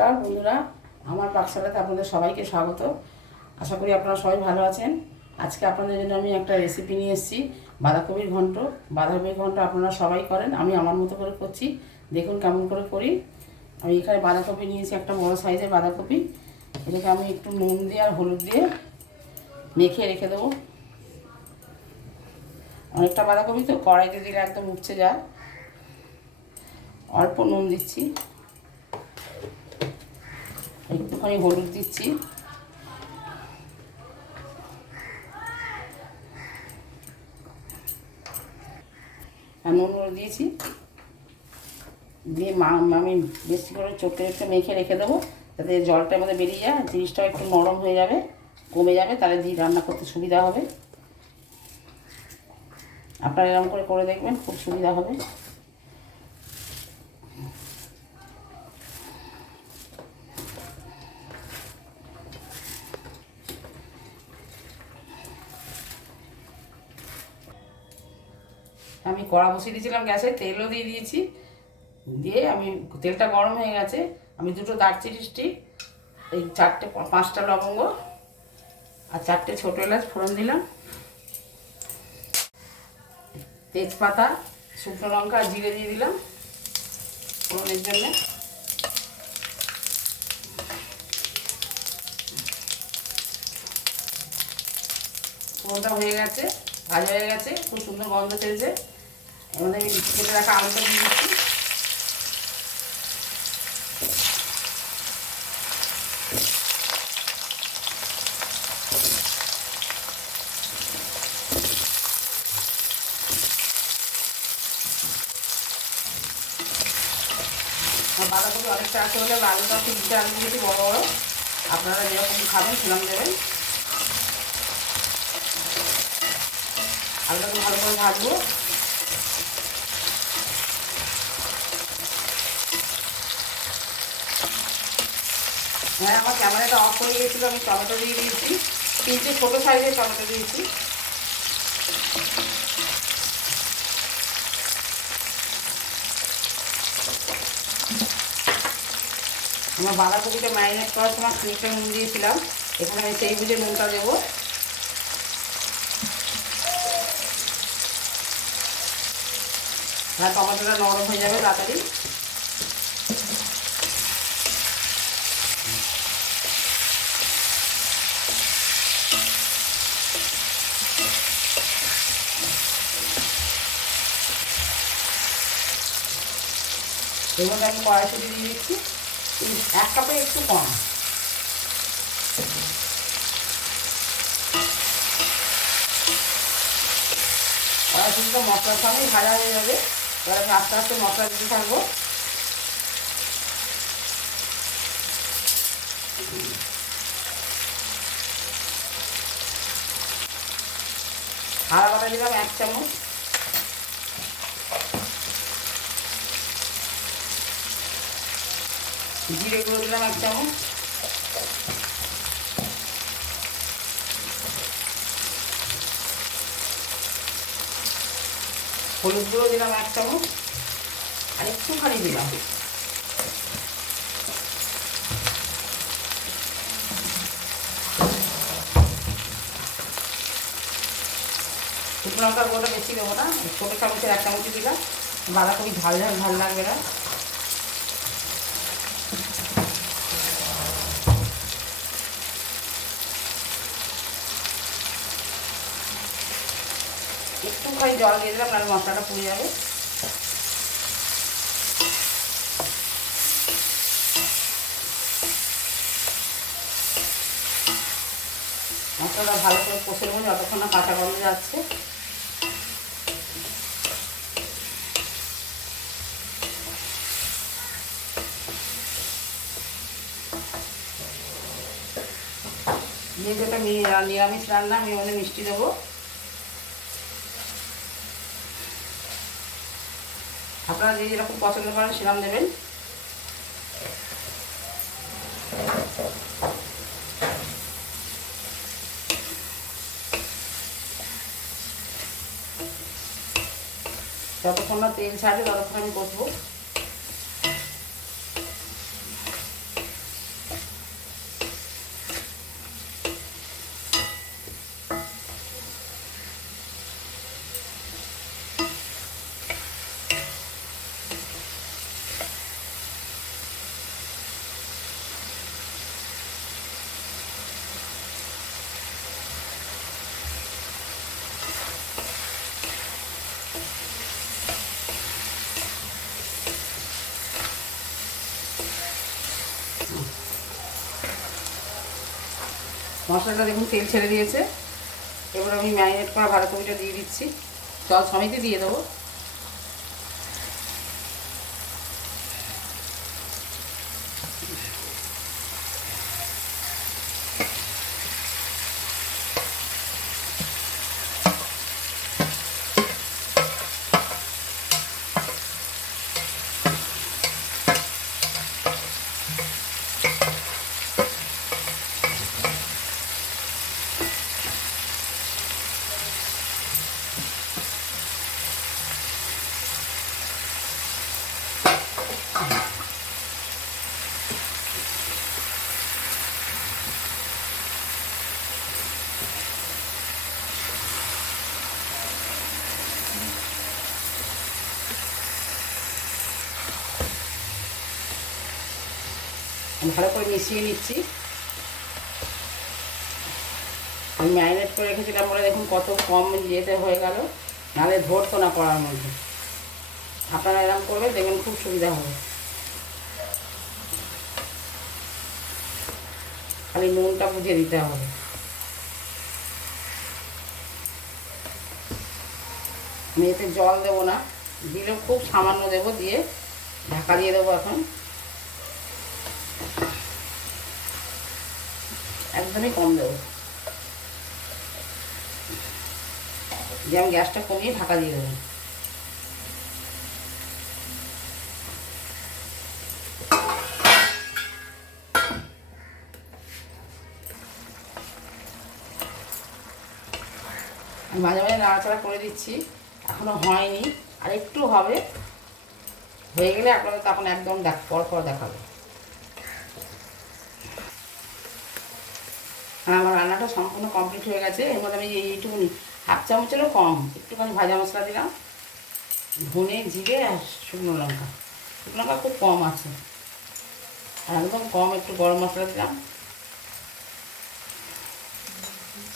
নমস্কার বন্ধুরা, আমার পাকশালাতে আপনাদের সবাইকে স্বাগত। আশা করি আপনারা সবাই ভালো আছেন। আজকে আপনাদের জন্য আমি একটা রেসিপি নিয়ে এসেছি, বাঁধাকপির ঘন্ট। বাঁধাকপির ঘন্ট আপনারা সবাই করেন, আমি আমার মতো করে করছি। দেখুন কেমন করে করি। আমি এখানে বাঁধাকপি নিয়েছি, একটা বড় সাইজের বাঁধাকপি। এটাকে আমি একটু নুন দিয়ে আর হলুদ দিয়ে মেখে রেখে দেবো। অনেকটা বাঁধাকপি তো কড়াইতে দিলে একদম উঠছে যায়। অল্প নুন দিচ্ছি, একটুখানি হলুদ দিচ্ছি, আর নুন হলুদ দিয়েছি দিয়ে আমি বেশি করে চোখে একটু মেখে রেখে দেবো, যাতে জলটা মধ্যে বেরিয়ে যায়, জিনিসটাও একটু নরম হয়ে যাবে, কমে যাবে, তাহলে দিয়ে রান্না করতে সুবিধা হবে। আপনারা এরকম করে দেখবেন, খুব সুবিধা হবে। আমি কড়া বসিয়ে দিয়েছিলাম গ্যাসে, তেলও দিয়ে দিয়েছি। দিয়ে আমি তেলটা গরম হয়ে গেছে, আমি দুটো দারচিনি স্টিক, এই 4-5টা লবঙ্গ আর 4টে ছোটো এলাচ ফোড়ন দিলাম। তেজপাতা, শুকনো লঙ্কা আর জিরে দিয়ে দিলাম ফোড়নের জন্য। ফোড়নটা হয়ে গেছে, ভাজা হয়ে গেছে, খুব সুন্দর গন্ধ ছেড়েছে। এর মধ্যে আমি কেটে রাখা আলুটা দিয়ে দিচ্ছি। বাঁধাকপি অনেকটা আছে বলে আলুটা 3টে আলু দিয়েছি বড় বড়। আপনারা যেরকম খাবেন সেরকম দেবেন। আলুটাকে ভালো করে ভাজবো। হ্যাঁ, আমার ক্যামেরাটা অফ হয়ে গিয়েছিলো, আমি টমেটো দিয়ে দিয়েছি, 3টে ছোটো সাইজের টমেটো দিয়েছি। আমার বাঁধাকপিটা ম্যারিনেট করার সময় খানিকটা নুন দিয়েছিলাম, এখানে আমি সেই বুঝে নুনটা দেবো। আর টমেটোটা নরম হয়ে যাবে তাড়াতাড়ি। এর মধ্যে আমি কড়াইশুঁটি দিয়ে দিচ্ছি, 1 কাপে একটু কম। কড়াইশুঁটিটা মশলার সঙ্গেই ভাজা হয়ে যাবে। এবার আমি আস্তে আস্তে মশলা দিতে থাকবো। আদা বাটা দিলাম 1 চামচ, জিরে গুঁড়ো দিলাম 1 চামচ, হলুদ গুঁড়ো দিলাম 1 চামচ, আর একটুখানি দিলাম শুকনো লঙ্কার গুঁড়োটা বেশি দেবো না, ছোটো চামচের 1 চামচই দিলাম। বাঁধাকপি ঝাল ঝাল ভালো লাগবে না। একটুখানি জল দিয়ে দিলাম, নাহলে মশলাটা পুড়ে যাবে। মশলাটা ভালো করে কষে নেবো যতক্ষণ না কাঁচা গন্ধ যাচ্ছে। যেহেতু এটা নিরামিষ রান্না, আমি ওখানে মিষ্টি দেবো। আপনারা যে যেরকম পছন্দ করেন সেরকম দেবেন। যতক্ষণ না তেল ছাড়বে ততক্ষণ আমি কষবো। মশলাটা দেখুন তেল ছেড়ে দিয়েছে। এবার আমি ম্যারিনেট করা বাঁধাকপিটা দিয়ে দিচ্ছি, জল সমেত দিয়ে দেবো। আমি ভালো করে মিশিয়ে নিচ্ছি। আমি ম্যারিনেট করে রেখেছিলাম বলে দেখুন কত কম ইয়েতে হয়ে গেল, নাহলে ধরতো না করার মধ্যে। আপনারা এরকম করবে, দেখবেন খুব সুবিধা হবে। খালি নুনটা বুঝিয়ে দিতে হবে। আমি এতে জল দেবো না, দিলেও খুব সামান্য দেবো, দিয়ে ঢাকা দিয়ে দেবো। এখন একদমই কম দেবো, দিয়ে আমি গ্যাসটা কমিয়ে ঢাকা দিয়ে দেবো। আমি মাঝে মাঝে নাড়াচাড়া করে দিচ্ছি, এখনও হয়নি, আর একটু হবে। হয়ে গেলে আপনাদের তখন একদম পর দেখাবো। আমার রান্নাটা সম্পূর্ণ কমপ্লিট হয়ে গেছে। এর মধ্যে আমি এইটুকুনি হাফ চামচেরও কম একটুখানি ভাজা মশলা দিলাম, ধনে, জিরে আর শুকনো লঙ্কা। শুকনো লঙ্কা খুব কম আছে, আর একদম কম একটু গরম মশলা দিলাম,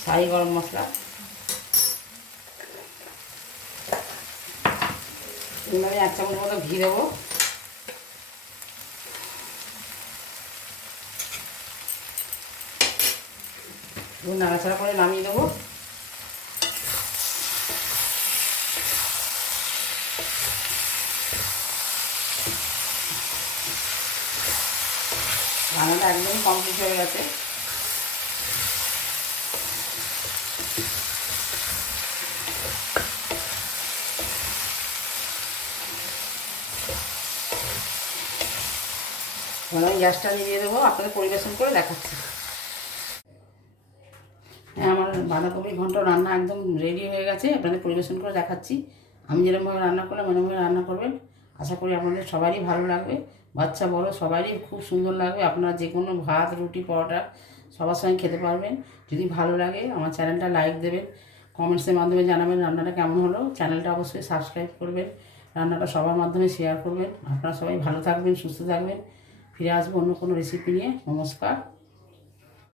শাহি গরম মশলা। আমি 1 চামচ মতো ঘি দেবো। নাড়াচাড়া করে নামিয়ে দেবো। রান্নাটা একদমই কমপ্লিট হয়ে গেছে। আমি গ্যাসটা নিভিয়ে দেবো, আপনাদের পরিবেশন করে দেখাচ্ছি। হ্যাঁ, আমার বাঁধাকপির ঘন্ট রান্না একদম রেডি হয়ে গেছে, আপনাদের পরিবেশন করে দেখাচ্ছি। আমি যেরকমভাবে রান্না করলাম এরকমভাবে রান্না করবেন। আশা করি আপনাদের সবারই ভালো লাগবে, বাচ্চা বড় সবারই খুব সুন্দর লাগবে। আপনারা যে কোনো ভাত, রুটি, পরোটা সবার সঙ্গে খেতে পারবেন। যদি ভালো লাগে আমার চ্যানেলটা লাইক দেবেন, কমেন্টসের মাধ্যমে জানাবেন রান্নাটা কেমন হলো। চ্যানেলটা অবশ্যই সাবস্ক্রাইব করবেন, রান্নাটা সবার মাধ্যমে শেয়ার করবেন। আপনারা সবাই ভালো থাকবেন, সুস্থ থাকবেন। ফিরে আসবো অন্য কোনো রেসিপি নিয়ে। নমস্কার।